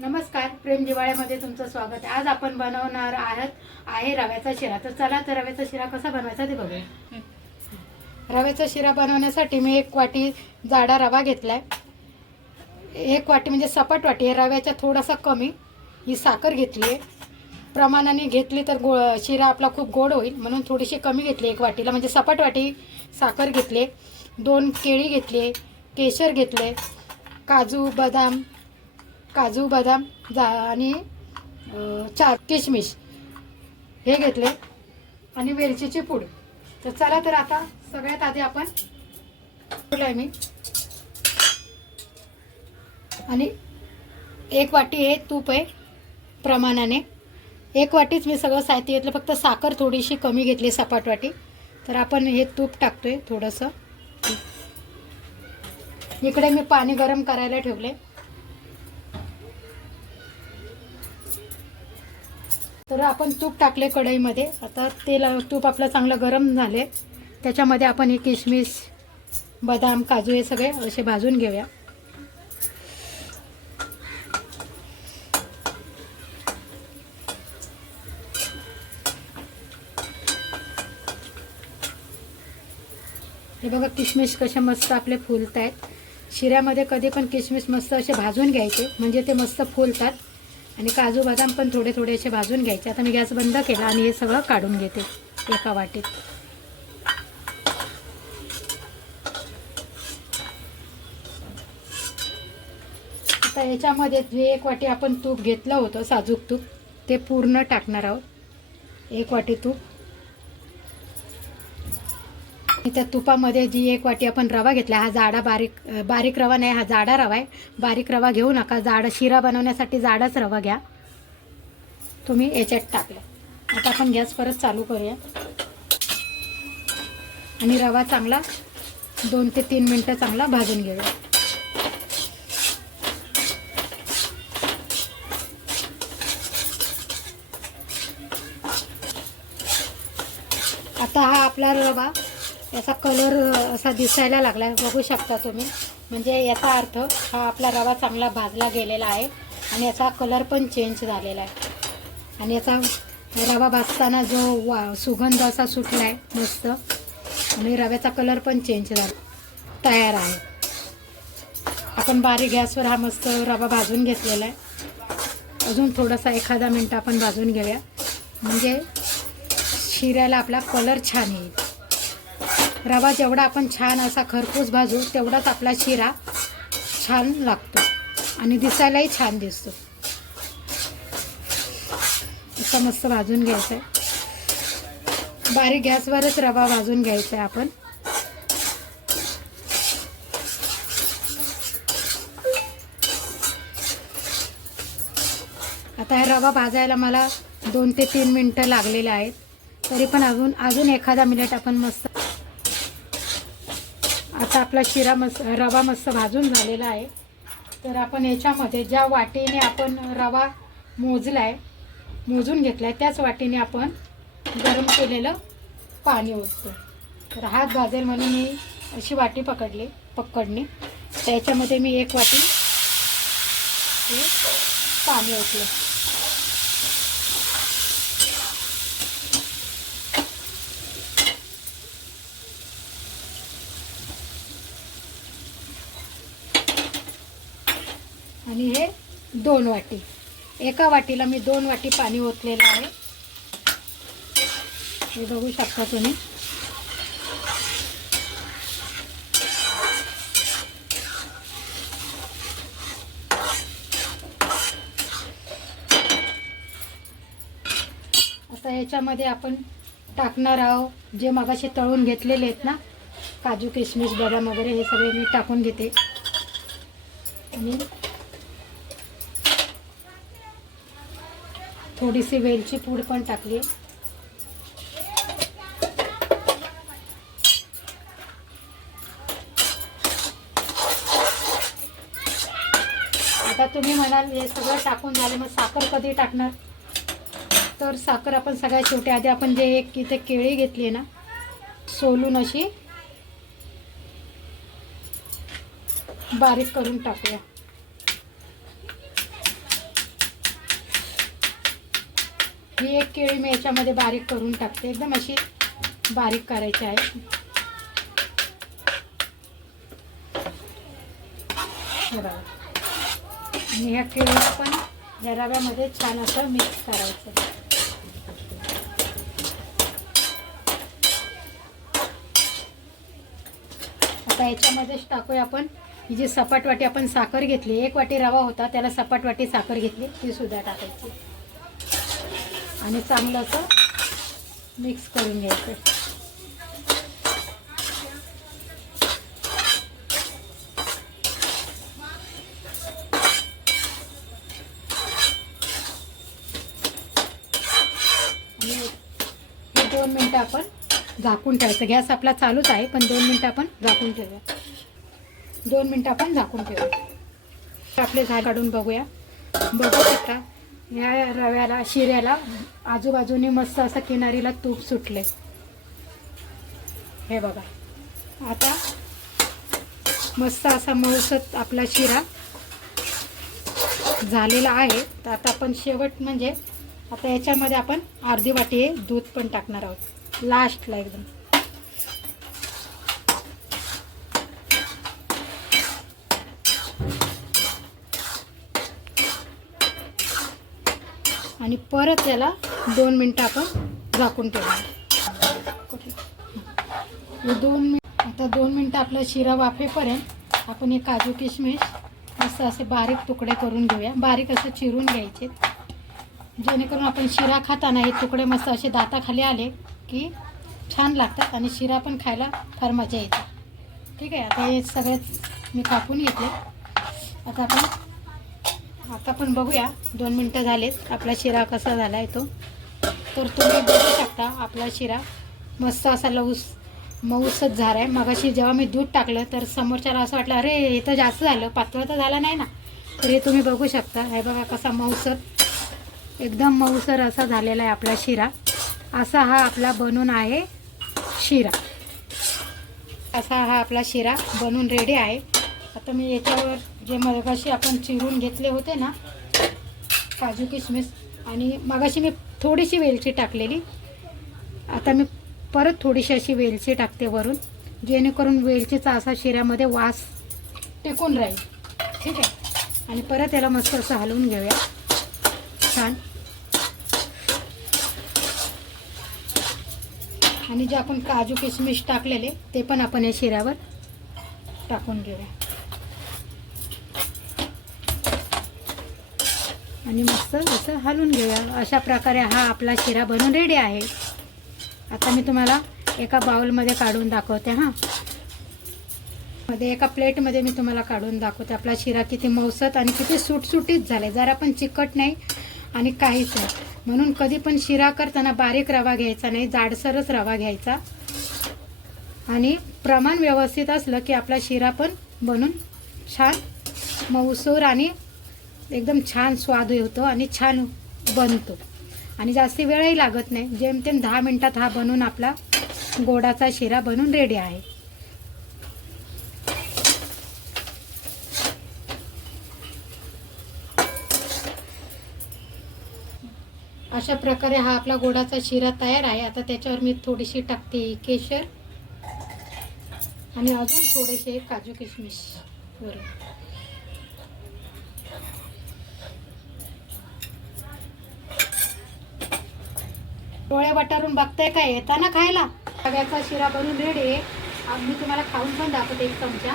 नमस्कार प्रेम दिवाळ्यामध्ये तुमचं स्वागत. आहे आज आपण बनवणार आहात आहे रव्याचा शिरा. तर चला तर रव्याचा शिरा कसा बनवायचा ते बघूया. रव्याचा शिरा बनवण्यासाठी मी एक वाटी जाडा रवा घेतलाय. एक वाटी म्हणजे सपाट वाटी आहे रव्याच्या थोडासा कमी. ही साखर घेतली आहे. प्रमाणाने घेतली तर गो शिरा आपला खूप गोड होईल. म्हणून थोडीशी कमी घेतली एक वाटीला. म्हणजे सपाट वाटी साखर घेतली दोन केळी घेतली केशर घेतले काजू बदाम काजू बदाम जा आणि चार किशमिश हे घेतले. आणि वेलचीची पूड. तर चला तर आता सगळ्यात आधी आपण आहे मी. आणि एक वाटी हे तूप आहे प्रमाणाने. एक वाटीच मी सगळं साहित्य घेतलं. फक्त साखर थोडीशी कमी घेतली सपाट वाटी. तर आपण हे तूप टाकतोय थोडंसं. इकडे मी पाणी गरम करायला ठेवले तर आपण तूप टाकले कढईमध्ये. आता तेल तूप आपलं चांगलं गरम झाले. त्याच्यामध्ये आपण हे किशमिश बदाम काजू हे सगळे असे भाजून घेऊया. हे बघा किशमिश कसे मस्त आपले फुलत आहेत शिऱ्यामध्ये कधी पण किशमिश मस्त असे भाजून घ्यायचे. म्हणजे ते मस्त फुलतात. आणि काजू बदाम पण थोडे थोडे असे भाजून घ्यायचे. आता मी गॅस बंद केला आणि हे सगळं काढून घेते एका वाटीत. आता याच्यामध्ये जे एक वाटी आपण तूप घेतलं होतं साजूक तूप ते पूर्ण टाकणार आहोत. एक वाटी तूप. त्या तुपामध्ये जी एक वाटी आपण रवा घेतला हा जाडा बारीक बारीक रवा नाही हा जाडा रवा आहे. बारीक रवा घेऊ नका जाडा शिरा बनवण्यासाठी जाडाच रवा घ्या. तुम्ही याच्यात टाकला. आता आपण गॅस परत चालू करूया. आणि रवा चांगला दोन ते तीन मिनटं चांगला भाजून घेऊया. आता हा आपला रवा याचा कलर असा दिसायला लागला आहे बघू शकता तुम्ही. म्हणजे याचा अर्थ हा आपला रवा चांगला भाजला गेलेला आहे आणि याचा कलर पण चेंज झालेला आहे. आणि याचा रवा भाजताना जो वा सुगंध असा सुटला आहे मस्त. आणि रव्याचा कलर पण चेंज झाला. तयार आहे. आपण बारीक गॅसवर हा मस्त रवा भाजून घेतलेला आहे. अजून थोडासा एखादा मिनटं आपण भाजून घेऊया. म्हणजे शिऱ्याला आपला कलर छान येईल. रवा जेवढा आपण छान असा खरपूस भाजू तेवढाच आपला शिरा छान लागतो. आणि दिसायलाही छान दिसतो. असा मस्त भाजून घ्यायचा आहे बारीक गॅसवरच रवा भाजून घ्यायचा आहे आपण. आता हा रवा भाजायला मला दोन ते तीन मिनटं लागलेले आहेत. तरी पण अजून अजून एखादा मिनिट आपण मस्त आता आपला शिरा मस्त रवा मस्त भाजून झालेला आहे. तर आपण याच्यामध्ये ज्या वाटीने आपण रवा मोजला आहे मोजून घेतला आहे त्याच वाटीने आपण गरम केलेलं पाणी ओततो. तर हात भाजेल म्हणून मी अशी वाटी पकडली पकडणे. त्याच्यामध्ये मी एक वाटी पाणी ओतलं. आणि हे दोन वाटी. एका वाटीला मी दोन वाटी पाणी ओतलेलं आहे. हे बघू शकता तुम्ही. आता याच्यामध्ये आपण टाकणार आहोत. जे मगाशी तळून घेतलेले आहेत ना काजू किशमिश बदाम वगैरे हे सगळे मी टाकून घेते. आणि थोडीशी वेलची पूड पण टाकली. आता तुम्ही म्हणाल हे सगळं टाकून झालं मग साखर कधी टाकणार? तर साखर आपण सगळ्यात शेवटी आधी आपण जे एक इथे केळी घेतली ना सोलून अशी बारीक करून टाकूया. ही एक केळी मी याच्यामध्ये बारीक करून टाकते. एकदम अशी बारीक करायची आहे. हे बघा. आणि ह्या केळीला पण या रव्यामध्ये छान असं मिक्स करायचं. आता याच्यामध्येच टाकूया आपण. ही जी सपाट वाटी आपण साखर घेतली एक वाटी रवा होता त्याला सपाट वाटी साखर घेतली ती सुद्धा टाकायची. आणि चांगलं असं मिक्स करून घ्यायचं. हे दोन मिनटं आपण झाकून ठेवायचं. गॅस आपला चालूच आहे पण दोन मिनटं आपण झाकून ठेवूया. दोन मिनटं आपण झाकून ठेवूया. आपले झाड काढून बघूया. बघू शकता. या रव्याला शिऱ्याला. आजूबाजूने मस्त असं किनारीला तूप सुटले. हे बघा. आता मस्त असा मऊसत आपला शिरा झालेला आहे. तर आता आपण शेवट म्हणजे आता याच्यामध्ये आपण अर्धी वाटी हे दूध पण टाकणार आहोत. लास्टला एकदम. आणि परत याला दोन मिनटं आपण झाकून ठेवणार. दोन मिनिट आता दोन मिनटं आपला शिरा वाफेपर्यंत आपण हे काजू किशमिश मस्त असे बारीक तुकडे करून घेऊया. बारीक असं चिरून घ्यायचे. जेणेकरून आपण शिरा खाताना हे तुकडे मस्त असे दाताखाली आले की छान लागतात आणि शिरा पण खायला फार मजा येते. ठीक आहे आता हे सगळेच मी कापून घेतले. आता आपण आता पण बघूया. दोन मिनटं झालेत. आपला शिरा कसा झाला आहे तो. तर तुम्ही बघू शकता आपला शिरा मस्त असा लऊस मऊसच झाला आहे मगाशी जेव्हा मी दूध टाकलं तर समोरच्याला असं वाटलं अरे हे तर जास्त झालं. पातळ तर झालं नाही ना. तर हे तुम्ही बघू शकता. हे बघा कसा मऊसर एकदम मऊसर असा झालेला आहे आपला शिरा. असा हा आपला बनून आहे शिरा. असा हा आपला शिरा बनून रेडी आहे. आता मी याच्यावर जे मगाशी आपण चिरून घेतले होते ना काजू किशमिश आणि मगाशी मी थोडीशी वेलची टाकलेली. आता मी परत थोडीशी अशी वेलची टाकते वरून जेणेकरून वेलचीचा असा शिऱ्यामध्ये वास टेकून राहील. ठीक आहे? आणि परत याला मस्त असं हलवून घेऊया. छान. आणि जे आपण काजू किशमिश टाकलेले ते पण आपण या शिऱ्यावर टाकून घेऊया. आणि मस्त असं हलवून घेऊया. अशा प्रकारे हा आपला शिरा बनून रेडी आहे. आता मी तुम्हाला एका बाउलमध्ये काढून दाखवते हां. मध्ये एका प्लेटमध्ये मी तुम्हाला काढून दाखवते. आपला शिरा किती मौसत आणि किती सुटसुटीत झाले जरा पण चिकट नाही आणि काहीच नाही. म्हणून कधी पण शिरा करताना बारीक रवा घ्यायचा नाही जाडसरच रवा घ्यायचा. आणि प्रमाण व्यवस्थित असलं की आपला शिरा पण बनून छान मऊसूर आणि एकदम छान स्वाद होतो आणि छान बनतो. आणि जास्त वेळही लागत नाही. जेमतेम दहा मिनटात हा बनून आपला गोडाचा शिरा बनून रेडी आहे. अशा प्रकारे हा आपला गोडाचा शिरा तयार आहे. आता त्याच्यावर मी थोडीशी टाकते केशर. आणि अजून थोडेसे काजू किशमिश वरून. डोळे वटारून बघताय काय? येताना खायला? रव्याचा शिरा करून रेडी आहे. मी तुम्हाला खाऊन पण दाखवते एक चमचा.